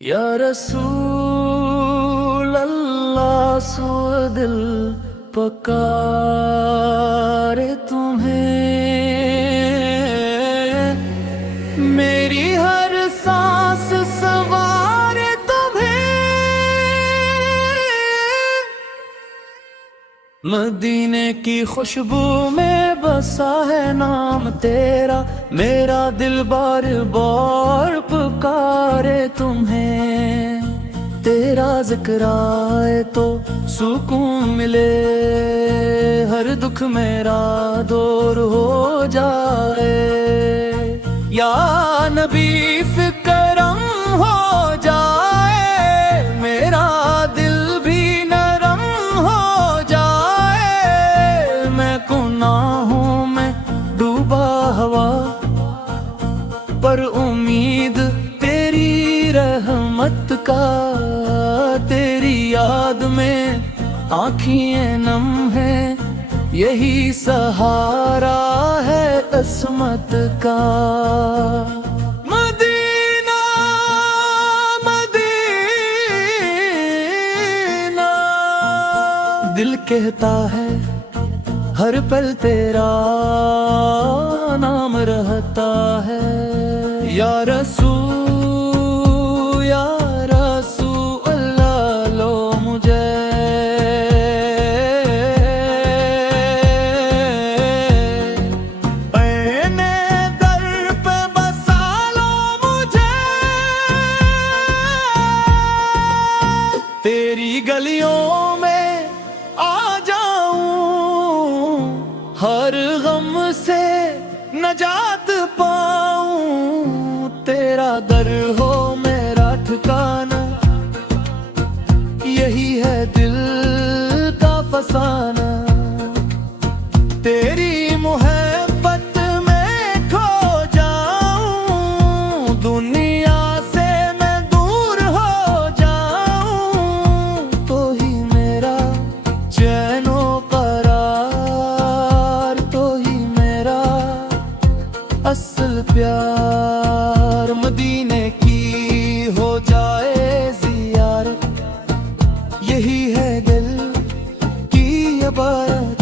या रसूल अल्लाह सो दिल पकारे तुम्हें, मेरी हर सांस सवारे तुम्हें। मदीने की खुशबू में बसा है नाम तेरा, मेरा दिल बार बार पुकारे तुम्हें। तेरा जिक्र आए तो सुकून मिले, हर दुख मेरा दूर हो जाए। या नबी फिक्रम हो जाए, मेरा दिल भी नरम हो जाए। मैं गुनाहों में डूबा हवा, पर उम्मीद तेरी रहमत का। तेरी याद में आँखें नम है, यही सहारा है अस्मत का। मदीना मदीना दिल कहता है हर पल तेरा नाम रहता है। या रसूल अल्लाह लो मुझे, अपने दर पे बसा लो मुझे। तेरी गलियों में आ जाऊं, हर गम से नजात पाऊं। तेरा दर हो मेरा ठिकाना, यही है दिल का फसाना। तेरी मोहब्बत में खो जाऊं, दुनिया से मैं दूर हो जाऊं। तो ही मेरा चैनो करार, तो ही मेरा असल प्यार। मदीने की हो जाए ज़ियारत, यही है दिल की इबारत।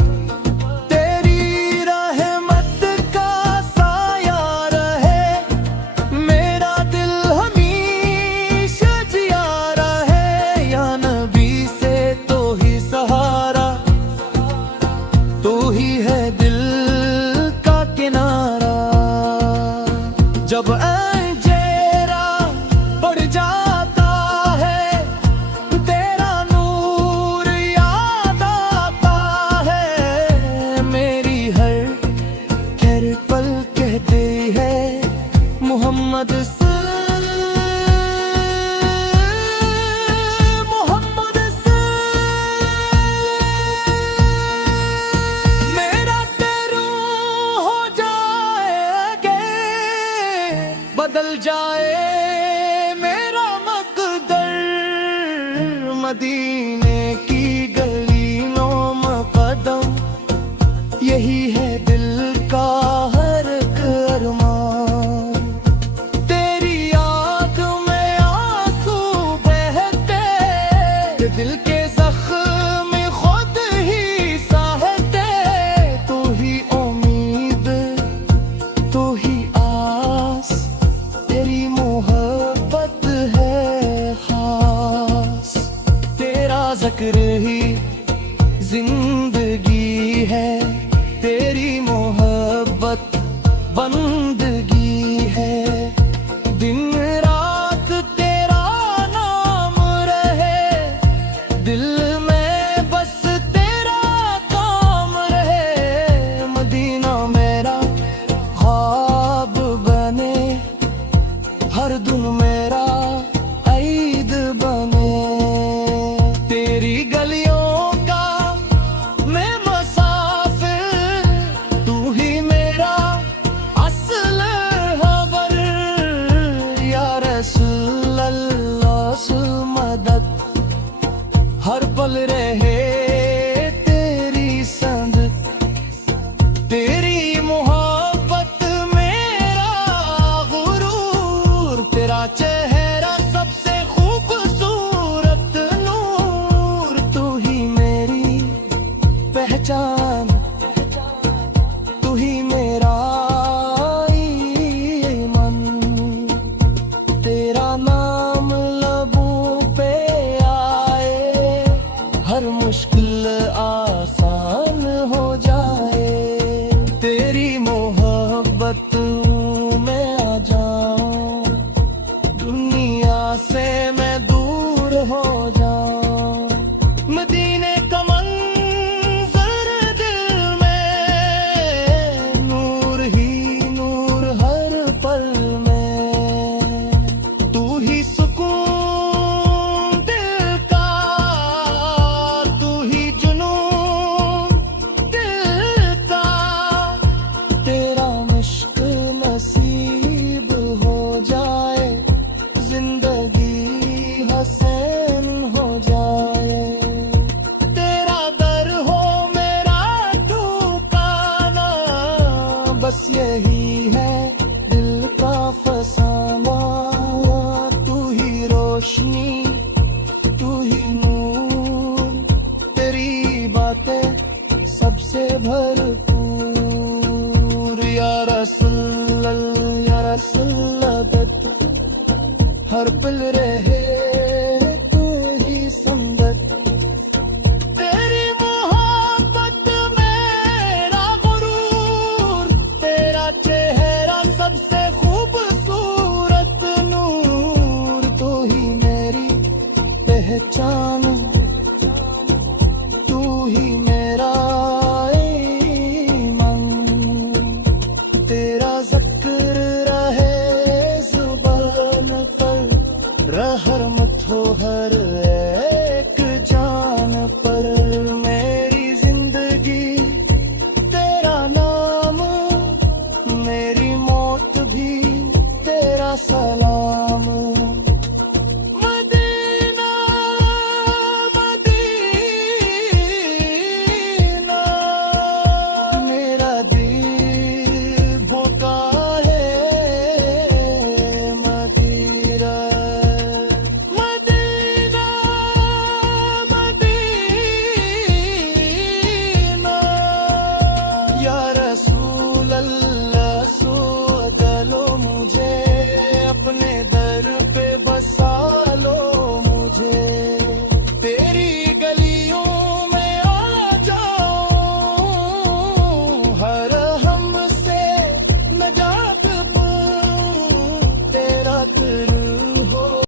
तेरी रहमत का साया रहे, मेरा दिल हमेशा जिया रहे। या नबी से तो ही सहारा, तो ही है दिल का किनारा। जब अंधेरा बढ़ जाता है, तेरा नूर याद आता है। मेरी हर खैर पल कहती है मोहम्मद मोहम्मद मेरा तेरू हो जाएगे, बदल जाए मेरा मकदर। मदीने की गलियों में कदम, यही है दिल का हर एक अरमान। तेरी याद में आंसू बहते, दिल के जख्म खुद ही सहते। तू ही उम्मीद, तू ही आस, तेरी मोहब्बत है खास। तेरा नाम लबों पे आए, हर मुश्किल आसान हो जाए। तेरी मोहब्बत में आ जाऊं, दुनिया से मैं दूर हो जाऊं। मदीने का मंज़र दिल में, नूर ही नूर हर पल में। तू ही सुकून दिल का, तू ही जुनून दिल का। तेरा इश्क नसीब हो जाए, जिंदगी हसन हो जाए। तेरा दर हो मेरा ठिकाना, बस यही है दिल का फसाना। तू ही रोशनी, तू ही नूर, तेरी बातें सबसे भरपूर। या रसूल या रसूल अबद, हर पल रहे तू ही संगत। तेरी मोहब्बत मेरा गुरूर, तेरा चेहरा सबसे खूबसूरत नूर। तू ही मेरी पहचान, तू ही मेरा ईमान। तेरा ज़िक्र रहे ज़ुबान पर, रहमत हो हर